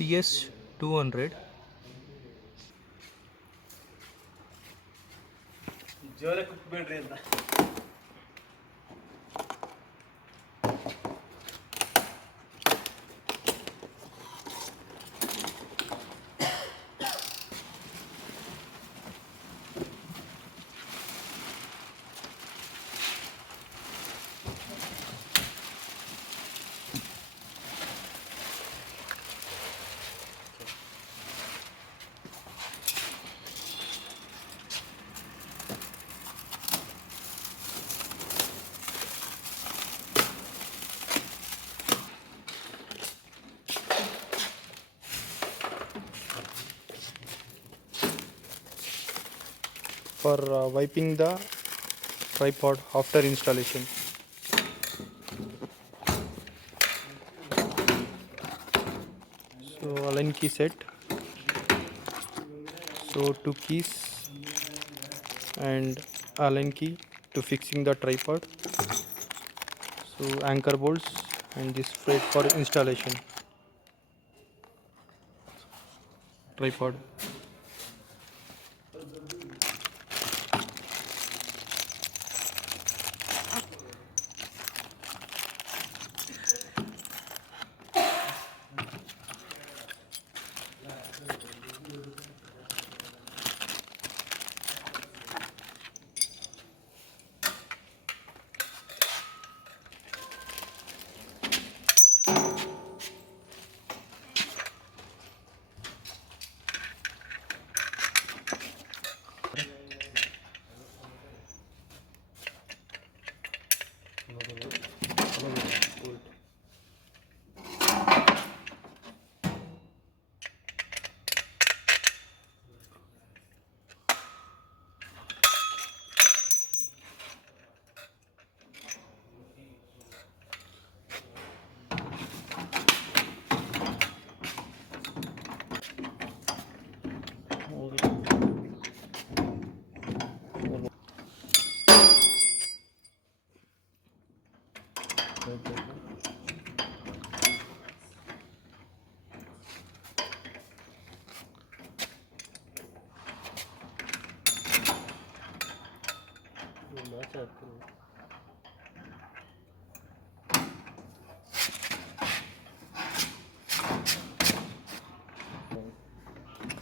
TS200. For wiping the tripod after installation. So Allen key set. So 2 keys and Allen key to fixing the tripod. So anchor bolts and this plate for installation tripod.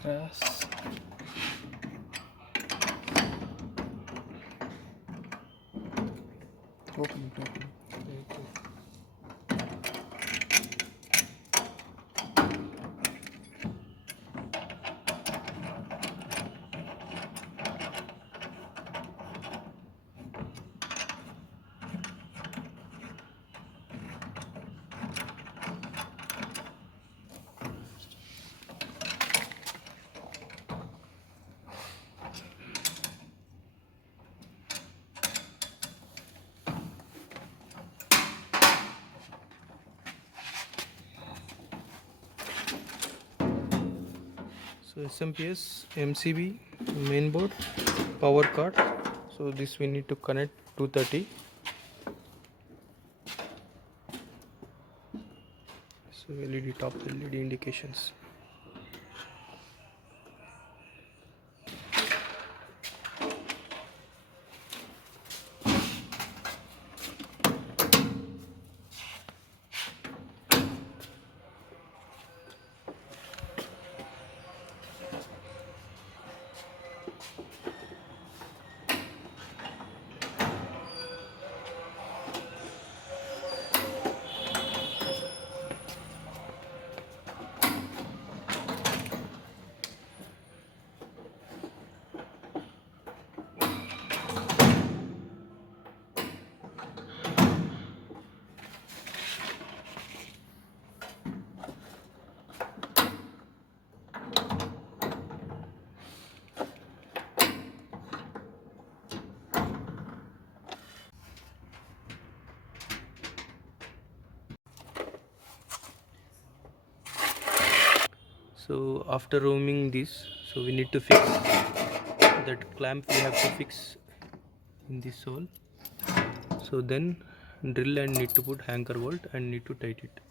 Grass. Open. So SMPS, MCB, main board, power card. So this we need to connect 230. So LED top LED indications. So after roaming this, so we need to fix that clamp. We have to fix in this hole. So then drill and need to put anchor bolt and need to tighten it.